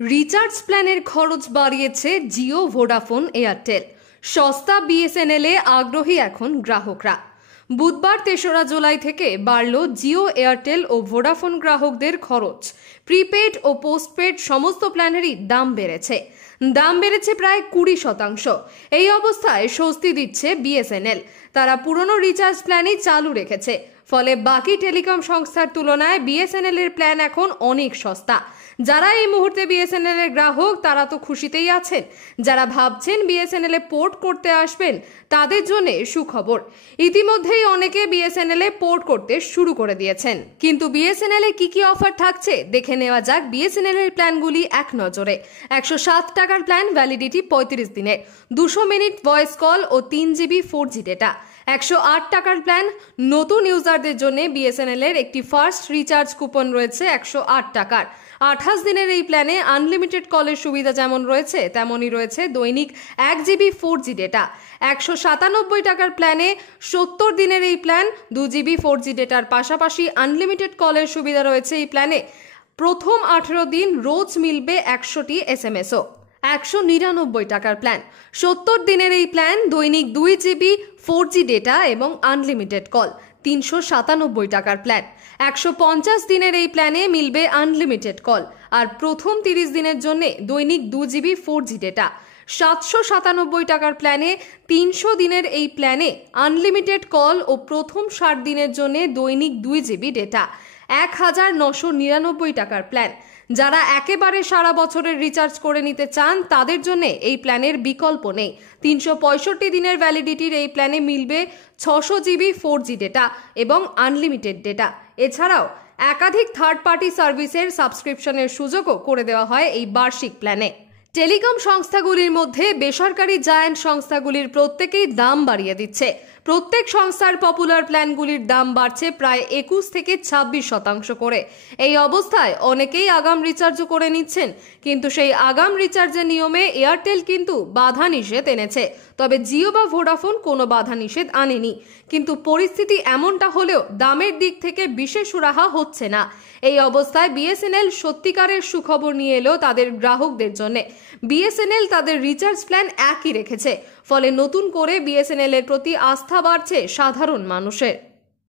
Recharge প্ল্যানের খরচ বাড়িয়েছে জিও, ভোডাফোন, এয়ারটেল। সস্তা বিএসএনএল এ আগ্রহী এখন গ্রাহকরা। বুধবার ৩রা জুলাই থেকে বাড়ল জিও, এয়ারটেল ও ভোডাফোন গ্রাহকদের খরচ। প্রিপেড ও পোস্টপেড সমস্ত প্ল্যানেরই দাম বেড়েছে প্রায় ২০%। এই অবস্থায় স্বস্তি দিচ্ছে বিএসএনএল। তারা পুরনো রিচার্জ প্ল্যানই চালু রেখেছে, ফলে বাকি টেলিকম সংস্থার তুলনায় বিএসএনএল এর প্ল্যান এখন অনেক সস্তা। যারা এই মুহূর্তে বিএসএনএল এর গ্রাহক তারা তো খুশিতেই আছেন। যারা ভাবছেন বিএসএনএল এ পোর্ট করতে আসবেন তাদের জন্য সুখবর। ইতিমধ্যেই অনেকে বিএসএনএল এ পোর্ট করতে শুরু করে দিয়েছেন। কিন্তু বিএসএনএল এ কি অফার থাকছে দেখে নেওয়া যাক বিএসএনএল এর প্ল্যানগুলি এক নজরে। ১০৭ টাকার প্ল্যান, ভ্যালিডিটি ৩৫ দিনের, ২০০ মিনিট ভয়েস কল ও ৩ জিবি 4G ডেটা। ১০৮ টাকার প্ল্যান, নতুন ইউজারদের জন্য বিএসএনএল এর একটি ফার্স্ট রিচার্জ কুপন রয়েছে ১০৮ টাকার। ২৮ দিনের এই প্ল্যানে আনলিমিটেড কলের সুবিধা যেমন রয়েছে তেমনই রয়েছে দৈনিক ১ জিবি 4G ডেটা। ১৯৭ টাকার প্ল্যানে ৭০ দিনের এই প্ল্যান, ২ জিবি 4G ডেটার পাশাপাশি আনলিমিটেড কলের সুবিধা রয়েছে এই প্ল্যানে। প্রথম ১৮ দিন রোজ মিলবে ১০০টি SMS-ও। ১৯৯ টাকার প্ল্যান, ৭০ দিনের এই প্ল্যান, দৈনিক ২ জিবি 4G ডেটা এবং আনলিমিটেড কল। ৩৯৭ টাকার প্ল্যান, ১৫০ দিনের এই প্ল্যানে মিলবে আনলিমিটেড কল আর প্রথম ৩০ দিনের জন্য দৈনিক ২ জিবি 4G ডেটা। ৭৯৭ টাকার প্ল্যানে ৩০০ দিনের এই প্ল্যানে আনলিমিটেড কল ও প্রথম ৬০ দিনের জন্য দৈনিক ২ জিবি ডেটা। ১,৯৯৯ টাকার প্ল্যান, যারা একেবারে সারা বছরের রিচার্জ করে নিতে চান তাদের জন্য এই প্ল্যানের বিকল্প নেই। ৩৬৫ দিনের ভ্যালিডিটির এই প্ল্যানে মিলবে ৬০০ জিবি 4G ডেটা এবং আনলিমিটেড ডেটা। এছাড়াও একাধিক থার্ড পার্টি সার্ভিসের সাবস্ক্রিপশনের সুযোগও করে দেওয়া হয় এই বার্ষিক প্ল্যানে। টেলিকম সংস্থাগুলির মধ্যে বেসরকারি জায়ান্ট সংস্থাগুলির প্রত্যেকেই দাম বাড়িয়ে দিচ্ছে। প্রত্যেক সংস্থার পপুলার প্ল্যানগুলির দাম বাড়ছে প্রায় ২১ থেকে ২৬% করে। এই অবস্থায় অনেকেই আগাম রিচার্জও করে নিচ্ছেন, কিন্তু সেই আগাম রিচার্জের নিয়মে এয়ারটেল কিন্তু বাধা নিষেধ এনেছে। তবে জিও বা ভোডাফোন কোনো বাধা নিষেধ আনেনি। কিন্তু পরিস্থিতি এমনটা হলেও দামের দিক থেকে বিশেষ সুরাহা হচ্ছে না। এই অবস্থায় বিএসএনএল সত্যিকারের সুখবর নিয়ে এলো তাদের গ্রাহকদের জন্য। বিএসএনএল তাদের রিচার্জ প্ল্যান একই রেখেছে, ফলে নতুন করে বিএসএনএল এর প্রতি আস্থা বাড়ছে সাধারণ মানুষের।